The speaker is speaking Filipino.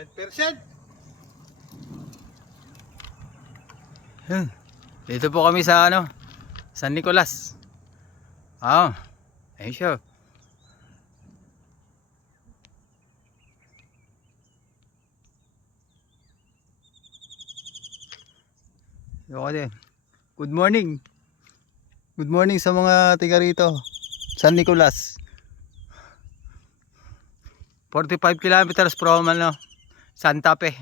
10%. Dito po kami sa San Nicolas. Ayun siya. Good morning. Good morning sa mga tiga rito. San Nicolas. 45 kilometers from Santa Fe.